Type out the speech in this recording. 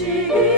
是一。